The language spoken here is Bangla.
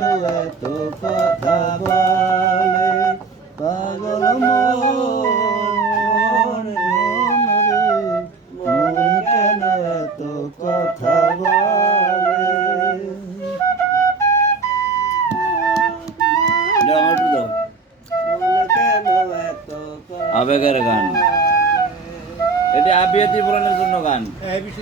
কেন এত কথা বলে পাগল মন কেন এত কথা বলে। আবেগের গান, এটি আবিয়াতি পুরাণের জন্য গান।